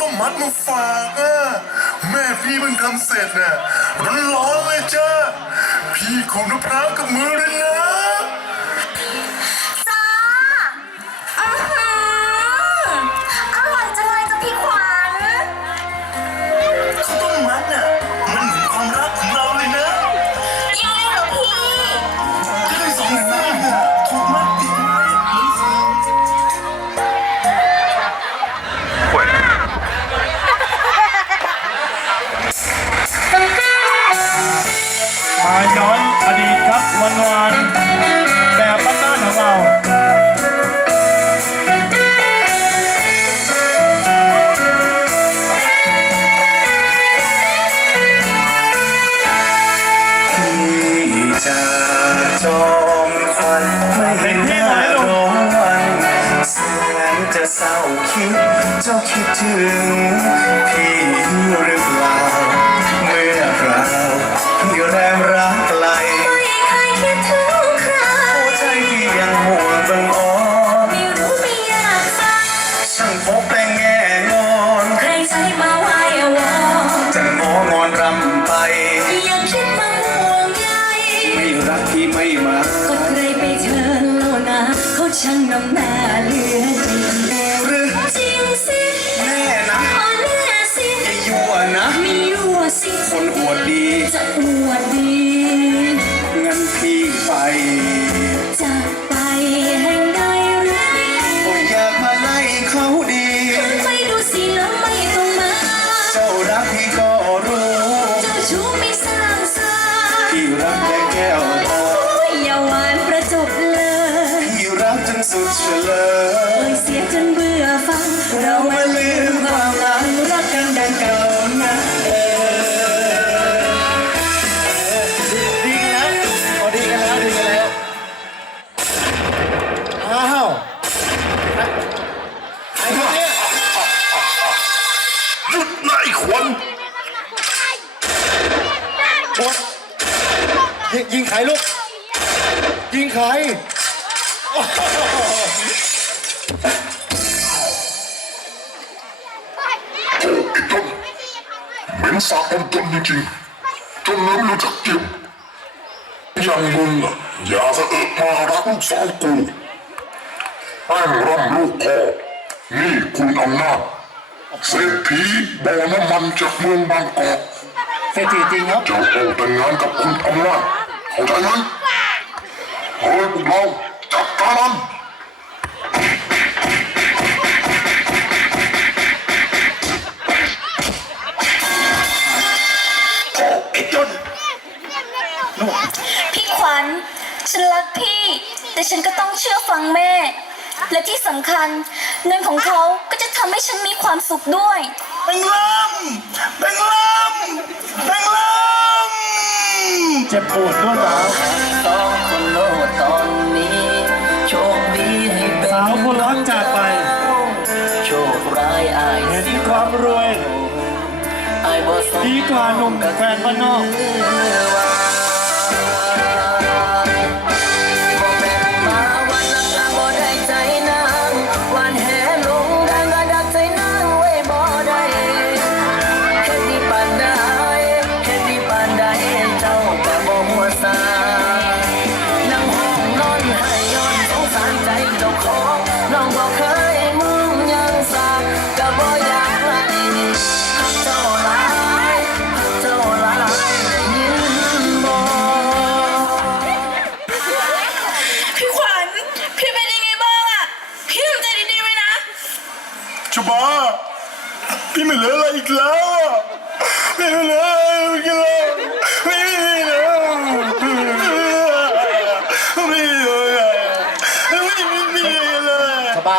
ต้มมัดมาฝากอะแม่พี่เพิ่งทำเสร็จน่ะร้อนๆเลยจ้าพี่ขูดมะพร้าวกับมือเลยนะ จะอวดดีงั้นพี่ไป ยิงยิงใครลูก ยิงใครเหม็นสาบอมจนจริงๆจนน้ำไม่รู้จักเก็บอย่างมึงอะอย่าสะเอะมารักลูกสาวกูแป้งร่ำลูกพ่อนี่คุณอำนาจเศรษฐีบ่อน้ำมันจากเมืองบางกอกเศรษฐีจริงครับ เจ้าต้องแต่งงานกับคุณอำนาจ เข้าใจไหมเฮ้ยพวกเราจับตามันโอ้ไอ้จนพี่ขวัญ ฉันรักพี่ แต่ฉันก็ต้องเชื่อฟังแม่ และที่สำคัญ เงินของเขาก็จะทำให้ฉันมีความสุขด้วย แบงลำแบงลำแบงลำ เจ็บปวดด้วยเหรอสองคนโลดตอนนี้โชคดีให้เป็นสาวคนรักจากไปโชคร้ายอายเห็นความรวยอายบ่สมดีกว่าหนุ่มแฟนบ้านนอก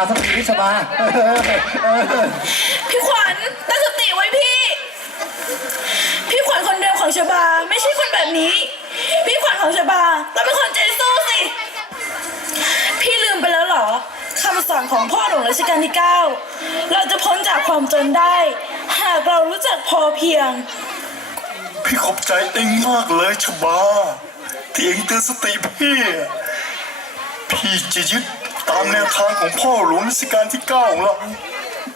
สักทีชบาพี่ขวัญตั้งสติไว้พี่ พี่ขวัญคนเดิมของชบา ไม่ใช่คนแบบนี้ พี่ขวัญของชบาต้องเป็นคนใจสู้สิ พี่ลืมไปแล้วเหรอคำสอนของพ่อหลวงรัชกาลที่ 9 เราจะพ้นจากความจนได้ หากเรารู้จักพอเพียง พี่ขอบใจเองมากเลยชบาที่เองเตือนสติพี่ พี่จะยึด ตามแนวทางของพ่อหลวงรัชกาลที่เก้าของเรา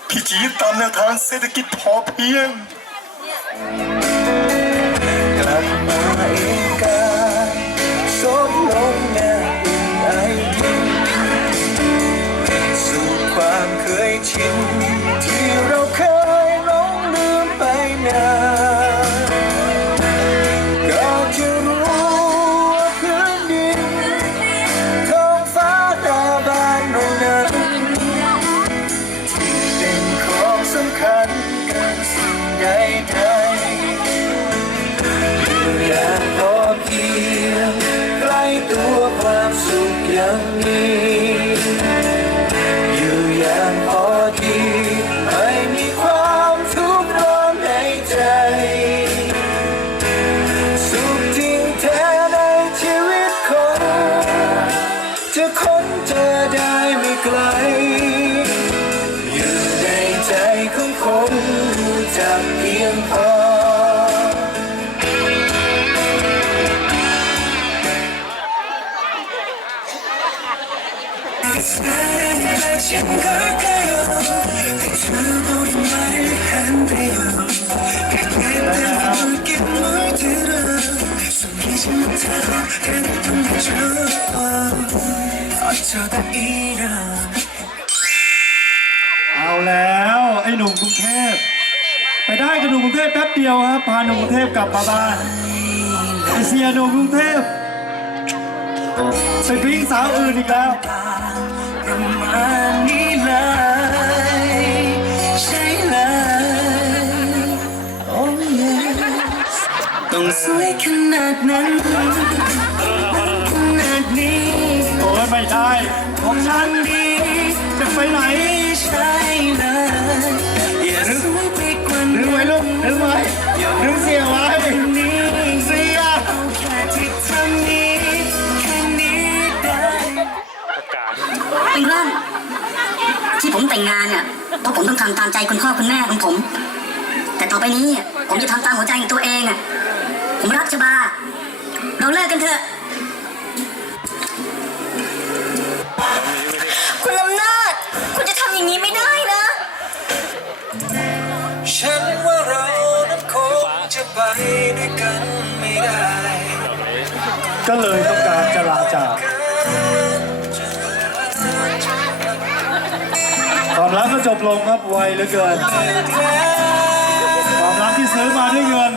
พี่จีดตามแนวทางเศรษฐกิจพอเพียงกลับมาเองกายสมลงแน่อุ่นไอยิ้มสู่ความเคยชิน เอาแล้วไอ้หนุ่มกรุงเทพไปได้กับหนุ่มกรุงเทพแป๊บเดียวครับพาหนุ่มกรุงเทพกลับมาบ้านไปเสียหนุ่มกรุงเทพไปพิงสาวอื่นอีกแล้ว ประมาณนี้เลยใช่เลยโอ้ยต้องสวยขนาดนั้นขนาดนี้โอ้ยไม่ได้ของฉันดีจะไปไหนใช่เลยอย่าสวยไปกว่าดึงนี้ไว้ลูกดึงไว้ดึงเสีย แต่งงานเนี่ยเพราะผมต้องทำตามใจคุณพ่อคุณแม่ของผม แต่ต่อไปนี้ผมจะทำตามหัวใจของตัวเองอะผมรักชบา เราเลิกกันเถอะ คุณอำนาจ คุณจะทำอย่างนี้ไม่ได้นะ ฉันว่าเรานั้นคงจะไปด้วยกันไม่ได้ ก็เลยต้องการจะลาจาก ความรักก็จบลงครับไวเหลือเกินความรักที่ซื้อมาด้วยเงิน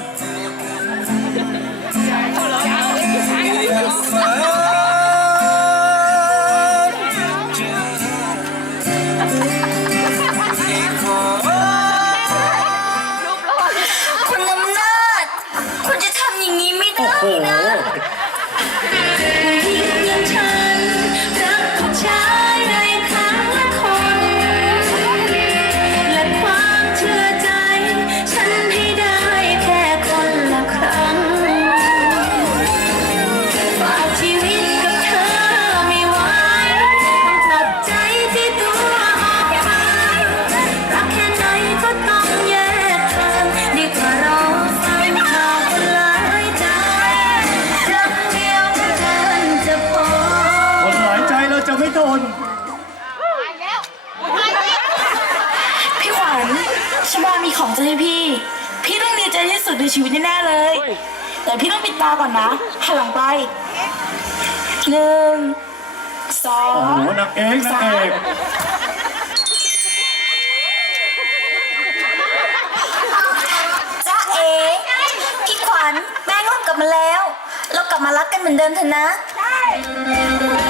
ามีของจะให้พี่ พี่ต้องดีใจที่สุดในชีวิตแน่ๆเลย แต่พี่ต้องปิดตาก่อนนะหันหลังไปหนึ่งสอโอ้งโหนางเอกนางเอกจ้าเอ๋พี่ขวัญแม่งกลับมาแล้ว เรากลับมารักกันเหมือนเดิมเถอะนะทุ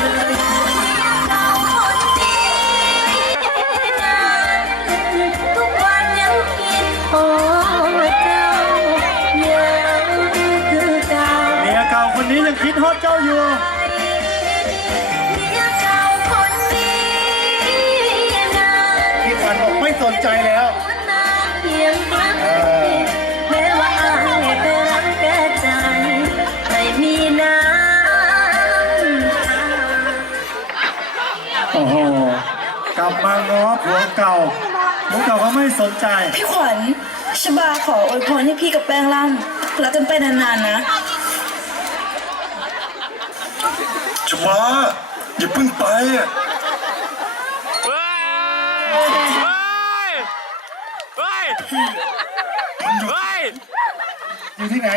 ง้อผัวเก่าผัวเก่าก็ไม่สนใจ พี่ขวัญชบาขออวยพรให้พี่กับแป้งล่ำรักกันไปนานๆนะจะมาอย่าเพิ่งไปอะเฮ้ยอยู่ที่ไหน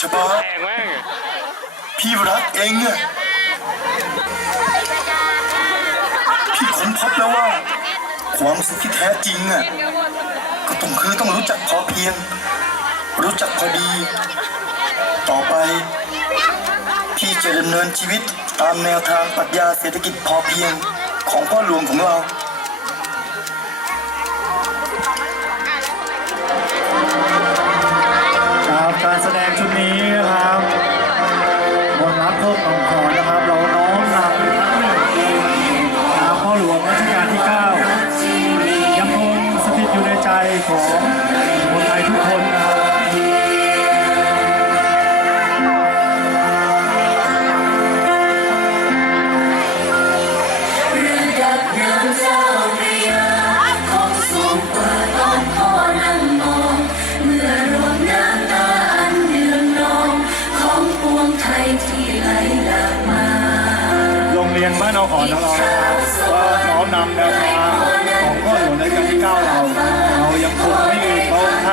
ชบาแตกแม่งพี่รักเองอะพี่ค้นพบแล้วว่า ความสุขที่แท้จริงอะก็ต้องคือต้องรู้จักพอเพียง รู้จักพอดี ต่อไป พี่จะดำเนินชีวิตตามแนวทางปรัชญาเศรษฐกิจพอเพียงของพ่อหลวงของเราครับการแสดงชุดนี้นะครับมนรักโคกหนองขอนะครับเรา ใ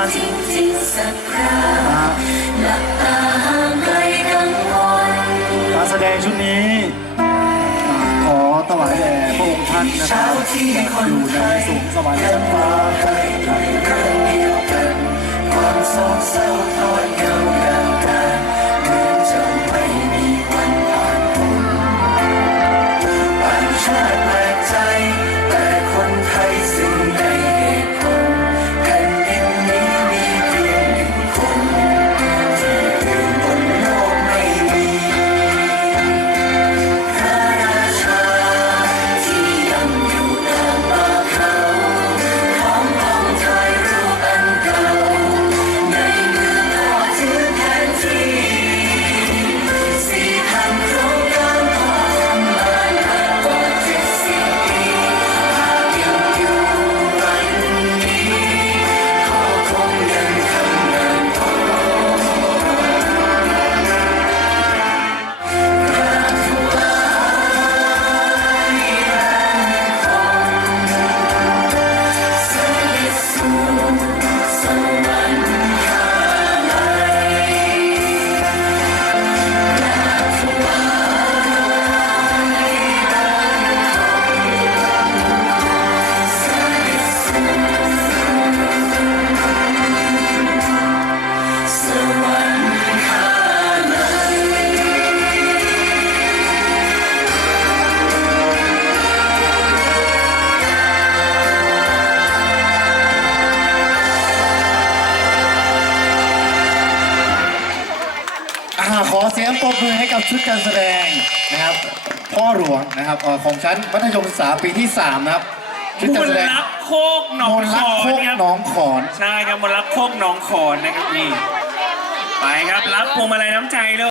านจริงๆสักคราหลับตาห่างไกลกังวลการแสดงชุดนี้ ขอถวายแด่พระองค์ท่านนะครับอยู่ในสุขสวรรค์ชั้นฟ้าความโศกเศร้าทอดเก่าอย่างการเหมือนจะไม่มีวันผ่านพ้นต่างชาติแป ชุดการแสดงนะครับ พ่อหลวงนะครับเอ่อของชั้นมัธยมศึกษาปีที่ 3 นะครับ ชุดมการนแสดงรักโคกหนอมงนต์ขรักอโคนกครับหน้องขอน ใช่ครับมนต์รักโคกหนองขอนนะครับนี่ไปครับรับพวงมาลัยน้ำใจเลย